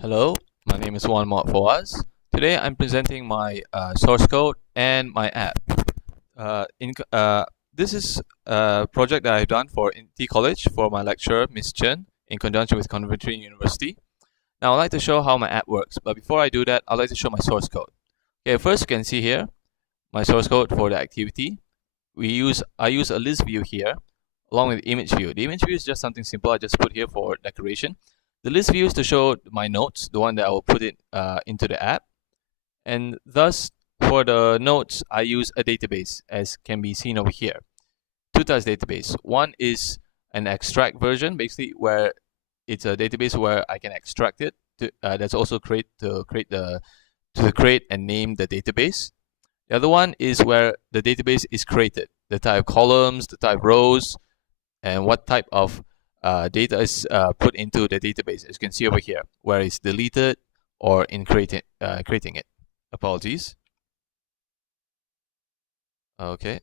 Hello, my name is Mod Fawaz. Today I'm presenting my source code and my app. This is a project that I've done for INTI College for my lecturer, Ms. Chen, in conjunction with Conventry University. Now I'd like to show how my app works, but before I do that, I'd like to show my source code. Okay, first you can see here my source code for the activity. I use a list view here along with the image view. The image view is just something simple I just put here for decoration. The list view is to show my notes, the one that I will put it into the app. And thus, for the notes, I use a database, as can be seen over here. Two types of database. One is an extract version, basically where it's a database where I can extract it. That's also create and name the database. The other one is where the database is created, the type of columns, the type of rows, and what type of data is put into the database, as you can see over here, where it's deleted or in creating it. Apologies. Okay.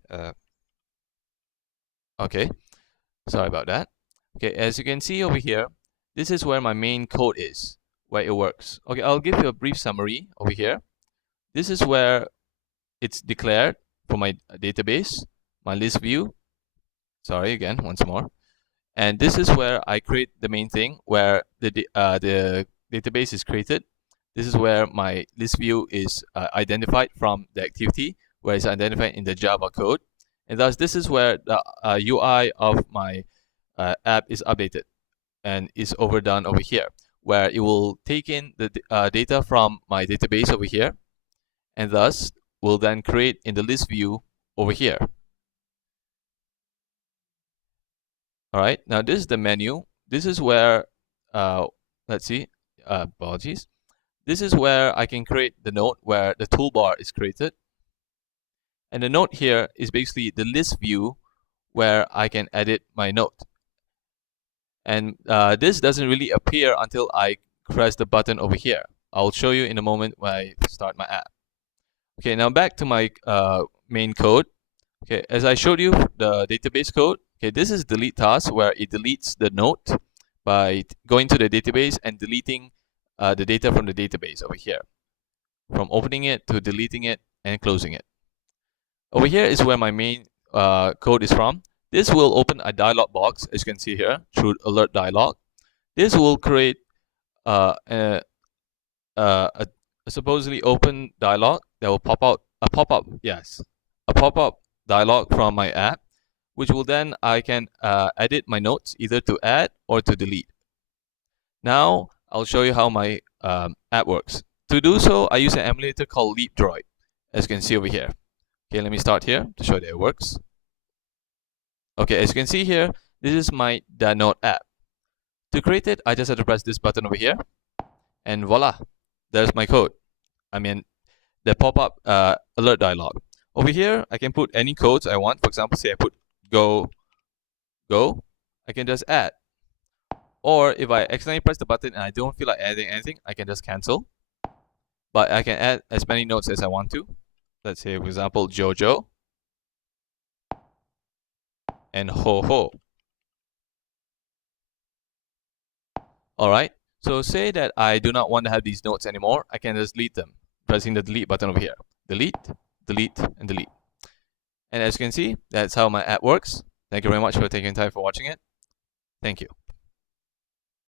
Okay. Sorry about that. Okay, as you can see over here, this is where my main code is, where it works. Okay, I'll give you a brief summary over here. This is where it's declared for my database, my list view. Sorry, again, once more. And this is where I create the main thing, where the database is created. This is where my list view is identified from the activity, where it's identified in the Java code. And thus, this is where the UI of my app is updated and is overdone over here, where it will take in the data from my database over here, and thus will then create in the list view over here. Alright, now this is the menu. This is where, let's see, apologies. This is where I can create the note where the toolbar is created. And the note here is basically the list view where I can edit my note. And this doesn't really appear until I press the button over here. I'll show you in a moment when I start my app. Okay, now back to my main code. Okay, as I showed you the database code, okay, this is delete task where it deletes the note by going to the database and deleting the data from the database over here, from opening it to deleting it and closing it. Over here is where my main code is from. This will open a dialog box, as you can see here, through alert dialog. This will create a supposedly open dialog that will pop out a pop-up dialog from my app, which will then I can edit my notes either to add or to delete. Now I'll show you how my app works. To do so, I use an emulator called LeapDroid, as you can see over here. Okay, let me start here to show that it works. Okay, as you can see here, this is my DaNoteApp. To create it, I just have to press this button over here, and voila, there's my code. I mean, the pop-up alert dialog. Over here, I can put any codes I want. For example, say I put go, I can just add. Or if I accidentally press the button and I don't feel like adding anything, I can just cancel. But I can add as many notes as I want to. Let's say, for example, Jojo and Ho Ho. Alright, so say that I do not want to have these notes anymore, I can just delete them, pressing the delete button over here. Delete, delete, and delete. And as you can see, that's how my app works. Thank you very much for taking time for watching it. Thank you.